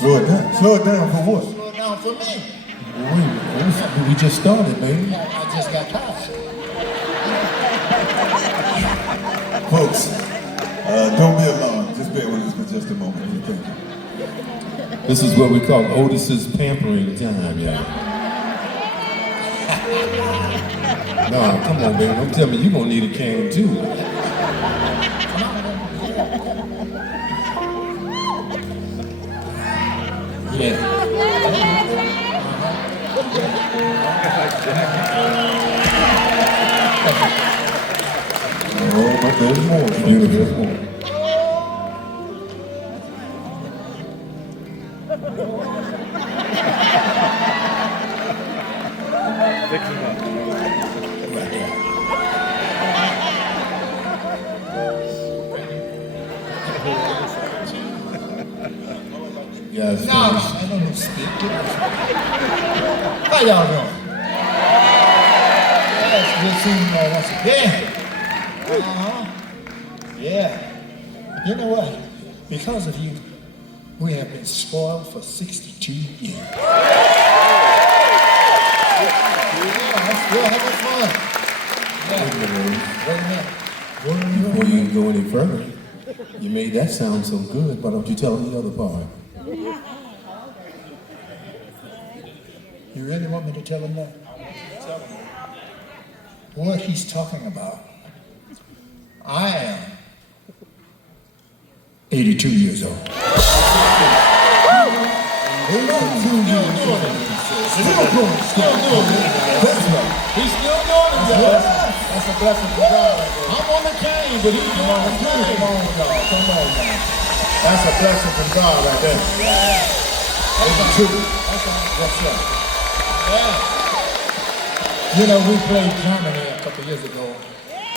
Slow it down. Slow it down for what? Slow it down for me. Wait, we just started, baby. I just got tired. Folks, don't be alarmed. Just bear with us for just a moment. Okay? This is what we call Otis's pampering time, yeah. No, come on, baby. Don't tell me you're gonna need a can too. Yeah. Oh, but there's more. There's more. Yes. No, I don't speak. How y'all doing? Yes, good seeing you all once again. Yeah. You know what? Because of you, we have been spoiled for 62 years. Yeah, we're having fun. Yeah. Wait a minute. Before you go any further, you made that sound so good. Why don't you tell me the other part? You really want me to tell him that? What he's talking about. I am 82 years old. 82 years old. Still doing it. That's right. He's still doing it, y'all. That's a blessing from God. I'm on the cane, but he's Come on, y'all. Come on, y'all. That's a blessing from God right there. 82. That's right. Yeah. You know, we played Germany a couple years ago,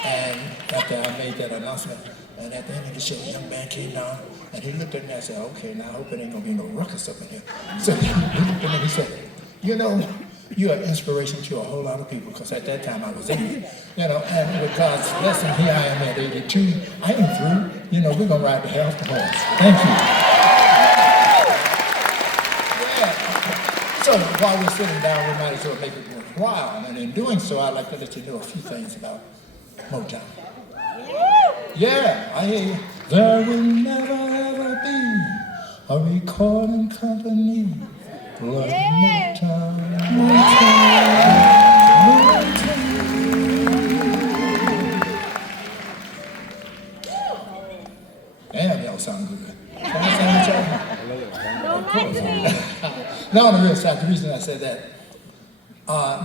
and after I made that announcement, and at the end of the show, a young man came down, and he looked at me and said, okay, now I hope it ain't gonna be no ruckus up in here. So he looked at me and he said, you know, you're an inspiration to a whole lot of people, because at that time I was 80, you know, and with God's blessing, here I am at 82. I ain't through. You know, we're gonna ride the hell off the horse. Thank you. So while we're sitting down, we might as well make it worthwhile. And in doing so, I'd like to let you know a few things about Motown. Yeah, I hear you. There will never ever be a recording company like Motown. Damn, y'all sound good. Can I sound with y'all? Of course. No, on the real side, the reason I said that,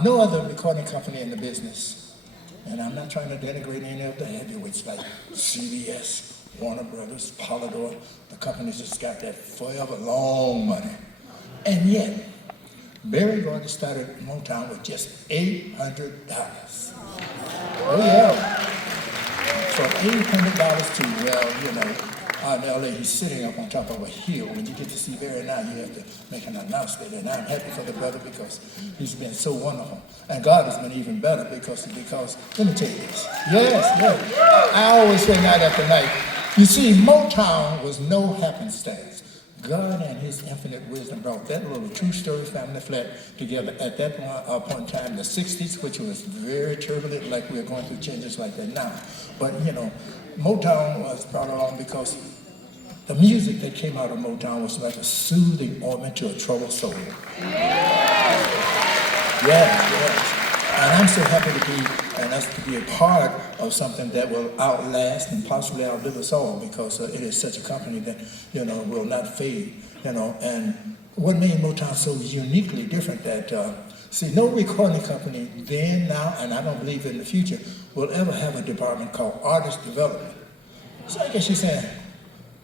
no other recording company in the business, and I'm not trying to denigrate any of the heavyweights like CBS, Warner Brothers, Polydor, the companies just got that forever long money. And yet, Berry Gordy started Motown with just $800. Oh yeah. So $800 to, well, you know, out in LA, he's sitting up on top of a hill. When you get to see Barry now, you have to make an announcement. And I'm happy for the brother because he's been so wonderful. And God has been even better because let me tell you this. Yes. I always say night after night, you see, Motown was no happenstance. God and his infinite wisdom brought that little true story family flat together at that point in time, the 60s, which was very turbulent, like we're going through changes like that now. But, you know, Motown was brought along because the music that came out of Motown was like a soothing ointment to a troubled soul. Yes. And I'm so happy to be a part of something that will outlast and possibly outlive us all, because it is such a company that, you know, will not fade, you know. And what made Motown so uniquely different that, see, no recording company then, now, and I don't believe in the future, will ever have a department called artist development. So I guess you're saying,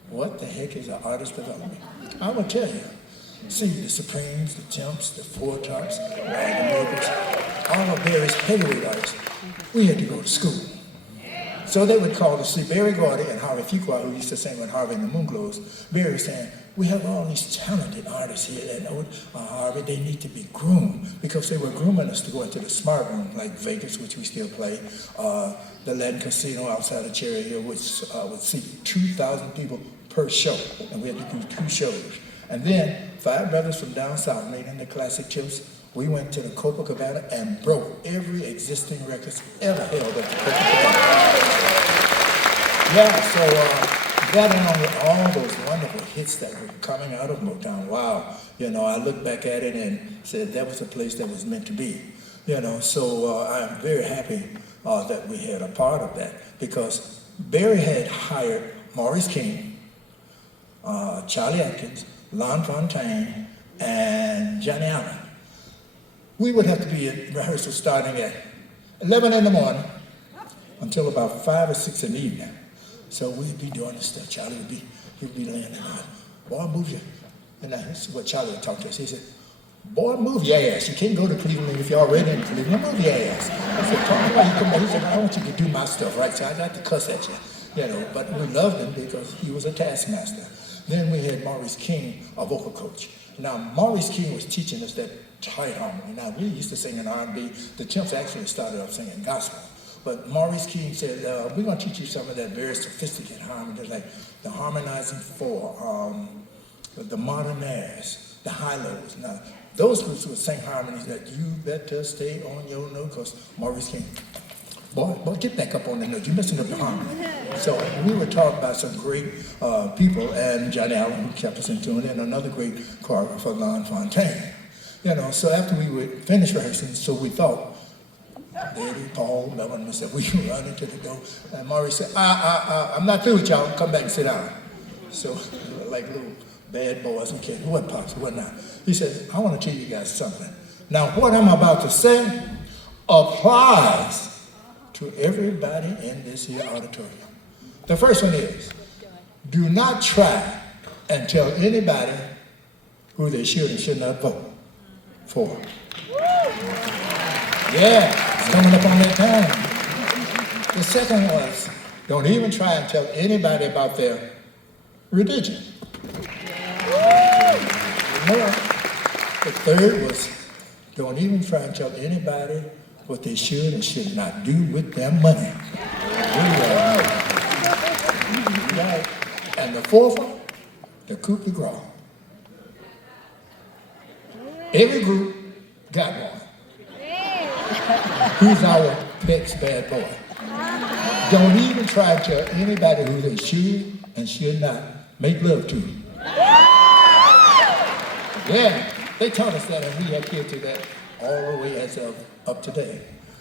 what the heck is an artist development? I will tell you. See, the Supremes, the Temps, the Four Tops, the Movers, all the various heavyweight artists, we had to go to school. So they would call us, see, Berry Gordy and Harvey Fuqua, who used to sing with Harvey and the Moonglows, Berry was saying, we have all these talented artists here that know Harvey, they need to be groomed, because they were grooming us to go into the smart room, like Vegas, which we still play, the Latin Casino outside of Cherry Hill, which would seat 2,000 people per show, and we had to do 2 shows. And then 5 brothers from down south made in the classic chips. We went to the Copacabana and broke every existing record ever held at the Copacabana. Yeah, so that and all those wonderful hits that were coming out of Motown. Wow, I look back at it and said that was a place that was meant to be. So I'm very happy that we had a part of that, because Barry had hired Maurice King, Charlie Atkins, Lon Fontaine, and Johnny Allen. We would have to be in rehearsal starting at 11 in the morning until about 5 or 6 in the evening. So we'd be doing this stuff. Charlie he'd be laying there, boy, move your, and this is what Charlie would talk to us. He said, boy, move your ass. You can't go to Cleveland if you're already in Cleveland. Move your ass. I said, Tony, why you come back? He said, I want you to do my stuff, right? So I got to cuss at you, but we loved him because he was a taskmaster. Then we had Maurice King, a vocal coach. Now, Maurice King was teaching us that tight harmony. Now, we used to sing in R&B. The Chimps actually started off singing gospel. But Maurice King said, we're going to teach you some of that very sophisticated harmony, like the harmonizing four, the modernaires, the high-lows. Now, those groups would sing harmonies that you better stay on your note, because Maurice King, boy, get back up on the note. You're messing up the harmony. So we were taught by some great people, and Johnny Allen, who kept us in tune, and another great choreographer, Lon Fontaine. So after we would finish rehearsing, so we thought, Daddy, Paul, Melvin, and said, we run into the door. And Maurice said, I'm not through with y'all. Come back and sit down. So, like little bad boys and kids, what pops, what not. He said, I want to tell you guys something. Now, what I'm about to say applies to everybody in this here auditorium. The first one is, do not try and tell anybody who they should and should not vote for. Yeah, it's coming up on that time. The second was, don't even try and tell anybody about their religion. The third was, don't even try and tell anybody what they should and should not do with their money. Right. And the fourth one, the coup de grace. Every group got one. Who's our Peck's bad boy? Don't even try to tell anybody who they should and should not make love to. Yeah, they taught us that, and we adhere to that all the way as of up to date.